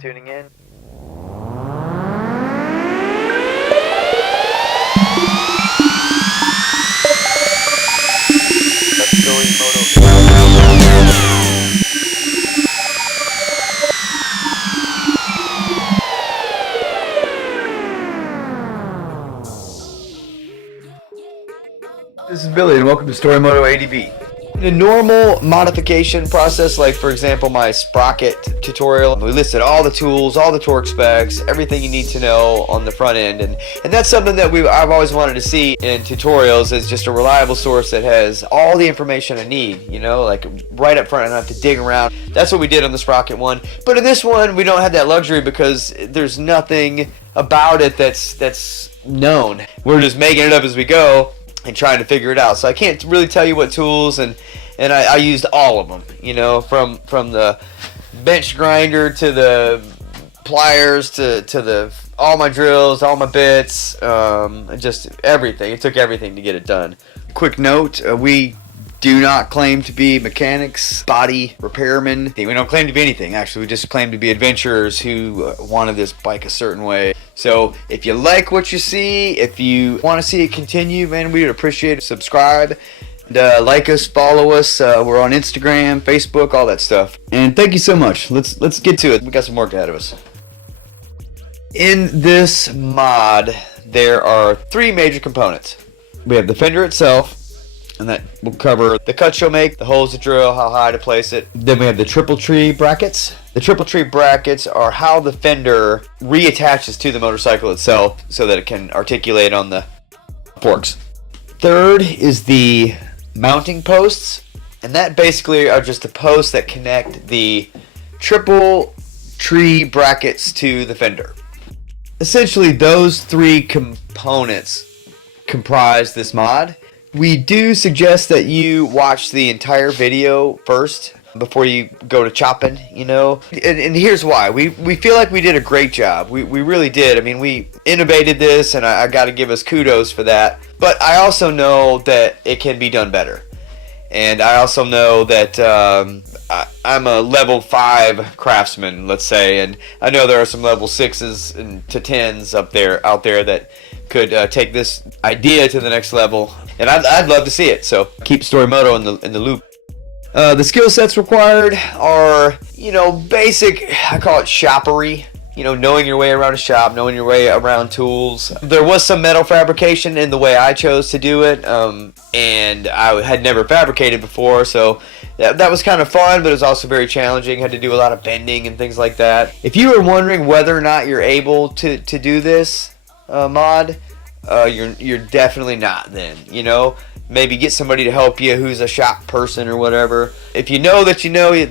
tuning in. This is Billy and welcome to Story Moto ADV. In a normal modification process, like for example my sprocket tutorial, we listed all the tools, all the torque specs, everything you need to know on the front end, and that's something that I've always wanted to see in tutorials, is just a reliable source that has all the information I need, you know, like right up front. I don't have to dig around. That's what we did on the sprocket one, but in this one we don't have that luxury because there's nothing about it that's known. We're just making it up as we go and trying to figure it out. So I can't really tell you what tools, and I used all of them, you know, from the bench grinder to the pliers to the all my drills, all my bits, just everything. It took everything to get it done. Quick note, we do not claim to be mechanics, body repairmen. We don't claim to be anything, actually. We just claim to be adventurers who wanted this bike a certain way. So if you like what you see, if you want to see it continue, man, we would appreciate it. Subscribe, and, like us, follow us. We're on Instagram, Facebook, all that stuff. And thank you so much. Let's get to it. We got some work ahead of us. In this mod, there are three major components. We have the fender itself, and that will cover the cuts you'll make, the holes to drill, how high to place it. Then we have the triple tree brackets. The triple tree brackets are how the fender reattaches to the motorcycle itself so that it can articulate on the forks. Third is the mounting posts, and that basically are just the posts that connect the triple tree brackets to the fender. Essentially, those three components comprise this mod. We do suggest that you watch the entire video first before you go to chopping, you know, and here's why. We feel like we did a great job. We really did. I mean, we innovated this, and I got to give us kudos for that. But I also know that it can be done better, and I also know that I'm a level 5 craftsman, let's say, and I know there are some level 6s and to 10s out there that could take this idea to the next level, and I'd love to see it. So keep Story Moto in the loop. The skill sets required are, you know, basic, I call it shoppery, you know, knowing your way around a shop, knowing your way around tools. There was some metal fabrication in the way I chose to do it, and I had never fabricated before, so that was kind of fun, but it was also very challenging. Had to do a lot of bending and things like that. If you were wondering whether or not you're able to do this mod, you're definitely not then, you know. Maybe get somebody to help you who's a shop person or whatever. If you know that you know you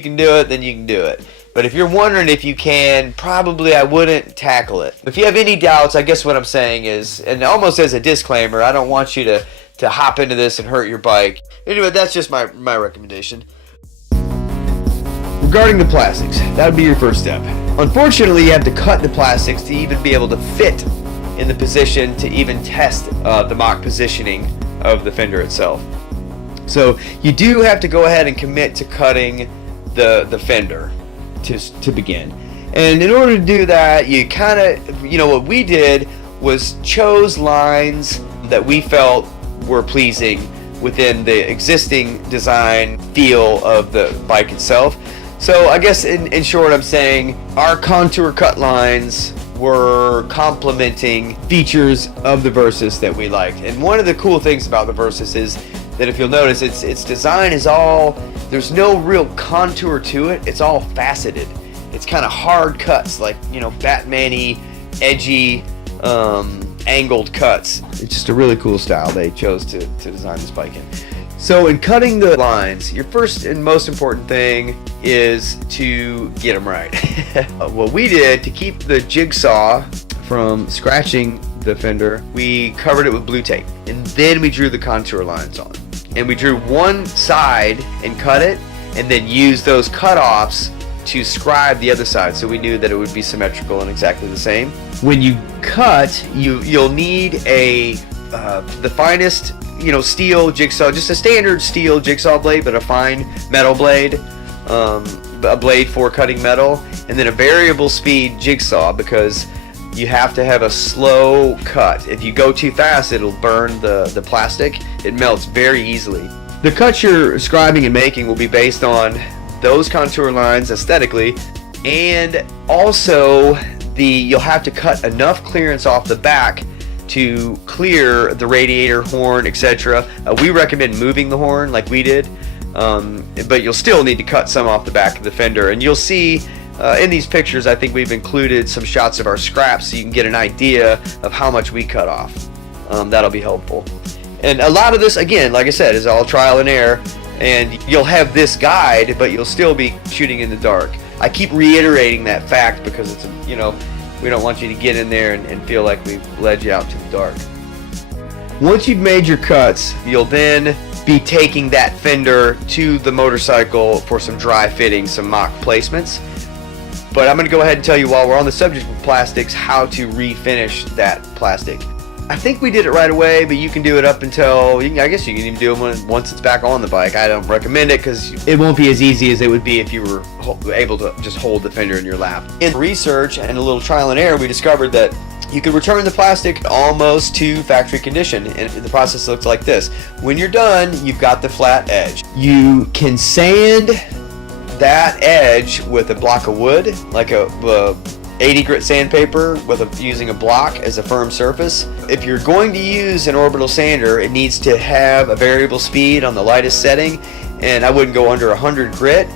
can do it, then you can do it. But if you're wondering if you can, probably I wouldn't tackle it. If you have any doubts, I guess what I'm saying is, and almost as a disclaimer, I don't want you to hop into this and hurt your bike. Anyway, that's just my recommendation. Regarding the plastics, that would be your first step. Unfortunately, you have to cut the plastics to even be able to fit in the position to even test the mock positioning of the fender itself. So you do have to go ahead and commit to cutting the fender to begin. And in order to do that, you kind of, you know, what we did was chose lines that we felt were pleasing within the existing design feel of the bike itself. So I guess in short, I'm saying our contour cut lines were complementing features of the Versys that we liked. And one of the cool things about the Versys is that if you'll notice, its design is all, there's no real contour to it. It's all faceted. It's kind of hard cuts, like, you know, Batman-y, edgy, angled cuts. It's just a really cool style they chose to design this bike in. So in cutting the lines, your first and most important thing is to get them right. What we did to keep the jigsaw from scratching the fender, we covered it with blue tape, and then we drew the contour lines on. And we drew one side and cut it, and then used those cutoffs to scribe the other side, so we knew that it would be symmetrical and exactly the same. When you cut, you'll need the finest, you know, steel jigsaw, just a standard steel jigsaw blade, but a fine metal blade. But a blade for cutting metal, and then a variable speed jigsaw, because you have to have a slow cut. If you go too fast, it'll burn the plastic. It melts very easily. The cuts you're scribing and making will be based on those contour lines aesthetically, and also you'll have to cut enough clearance off the back to clear the radiator, horn, etc. We recommend moving the horn like we did, but you'll still need to cut some off the back of the fender. And you'll see in these pictures, I think we've included some shots of our scraps so you can get an idea of how much we cut off. That'll be helpful. And a lot of this, again, like I said, is all trial and error, and you'll have this guide, but you'll still be shooting in the dark. I keep reiterating that fact because it's, we don't want you to get in there and feel like we've led you out to the dark. Once you've made your cuts, you'll then be taking that fender to the motorcycle for some dry fitting, some mock placements. But I'm going to go ahead and tell you, while we're on the subject of plastics, how to refinish that plastic. I think we did it right away, but you can do it up until, I guess you can even do it once it's back on the bike. I don't recommend it because it won't be as easy as it would be if you were able to just hold the fender in your lap. In research and a little trial and error, we discovered that you could return the plastic almost to factory condition, and the process looks like this. When you're done, you've got the flat edge. You can sand that edge with a block of wood, like a 80 grit sandpaper using a block as a firm surface. If you're going to use an orbital sander, it needs to have a variable speed on the lightest setting, and I wouldn't go under 100 grit.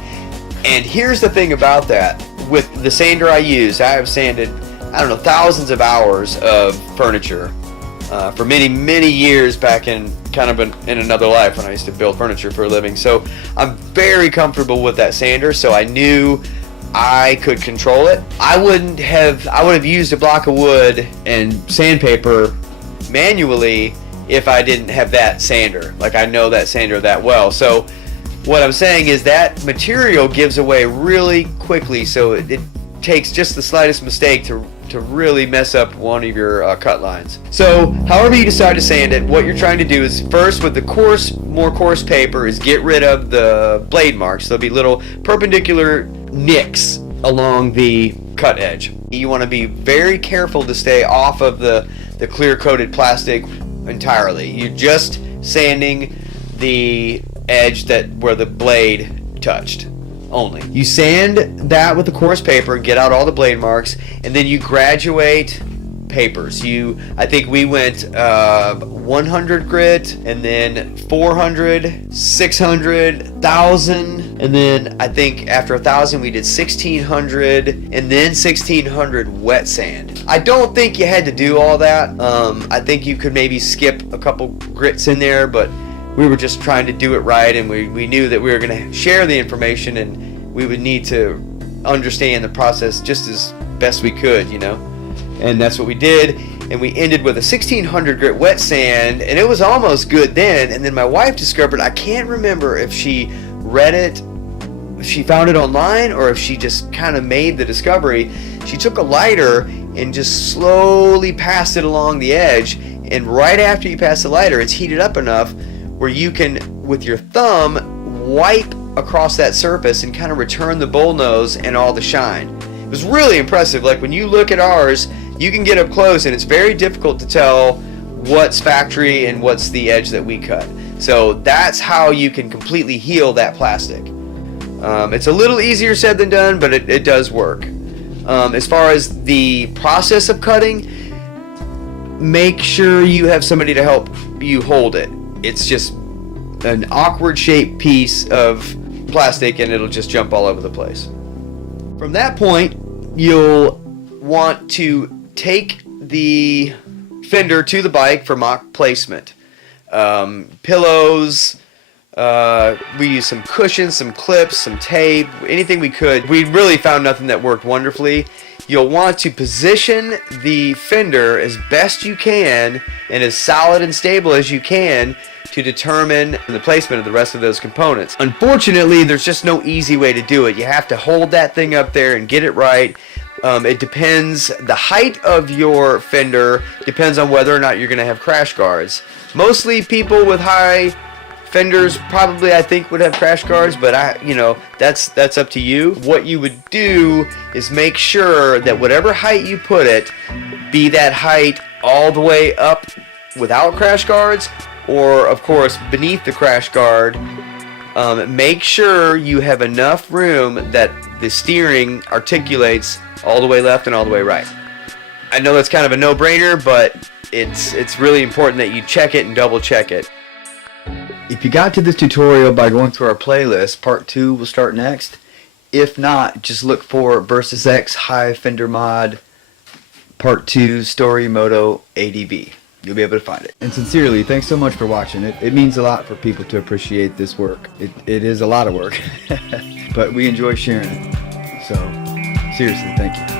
And here's the thing about that. With the sander I use, I have sanded, I don't know, thousands of hours of furniture for many years back in in another life when I used to build furniture for a living. So I'm very comfortable with that sander, so I knew I could control it. I would have used a block of wood and sandpaper manually if I didn't have that sander. Like, I know that sander that well. So what I'm saying is that material gives away really quickly, so it takes just the slightest mistake to really mess up one of your cut lines. So however you decide to sand it, what you're trying to do is, first, with the more coarse paper, is get rid of the blade marks. There'll be little perpendicular nicks along the cut edge. You want to be very careful to stay off of the clear coated plastic entirely. You're just sanding the edge where the blade touched only. You sand that with the coarse paper and get out all the blade marks, and then you graduate papers. I think we went 100 grit, and then 400, 600, 1,000, and then I think after 1,000 we did 1,600, and then 1,600 wet sand. I don't think you had to do all that. I think you could maybe skip a couple grits in there, but we were just trying to do it right, and we knew that we were going to share the information, and we would need to understand the process just as best we could, and that's what we did. And we ended with a 1,600 grit wet sand, and it was almost good then. And then my wife discovered, I can't remember if she read it, if she found it online, or if she just kind of made the discovery. She took a lighter and just slowly passed it along the edge, and right after you pass the lighter, it's heated up enough where you can, with your thumb, wipe across that surface and kind of return the bull nose and all the shine. It was really impressive. Like, when you look at ours, you can get up close, and it's very difficult to tell what's factory and what's the edge that we cut. So that's how you can completely heal that plastic. It's a little easier said than done, but it does work. As far as the process of cutting, make sure you have somebody to help you hold it. It's just an awkward shaped piece of plastic, and it'll just jump all over the place. From that point, you'll want to take the fender to the bike for mock placement. Pillows, we used some cushions, some clips, some tape, anything we could. We really found nothing that worked wonderfully. You'll want to position the fender as best you can and as solid and stable as you can to determine the placement of the rest of those components. Unfortunately, there's just no easy way to do it. You have to hold that thing up there and get it right. It depends, the height of your fender depends on whether or not you're going to have crash guards. Mostly people with high Fenders probably, I think, would have crash guards, but that's up to you. What you would do is make sure that whatever height you put it, be that height all the way up without crash guards, or of course beneath the crash guard. Make sure you have enough room that the steering articulates all the way left and all the way right. I know that's kind of a no-brainer, but it's really important that you check it and double check it. If you got to this tutorial by going through our playlist, part 2 will start next. If not, just look for Versys X High Fender Mod Part 2 Story Moto ADV. You'll be able to find it. And sincerely, thanks so much for watching. It means a lot for people to appreciate this work. It is a lot of work, but we enjoy sharing it. So, seriously, thank you.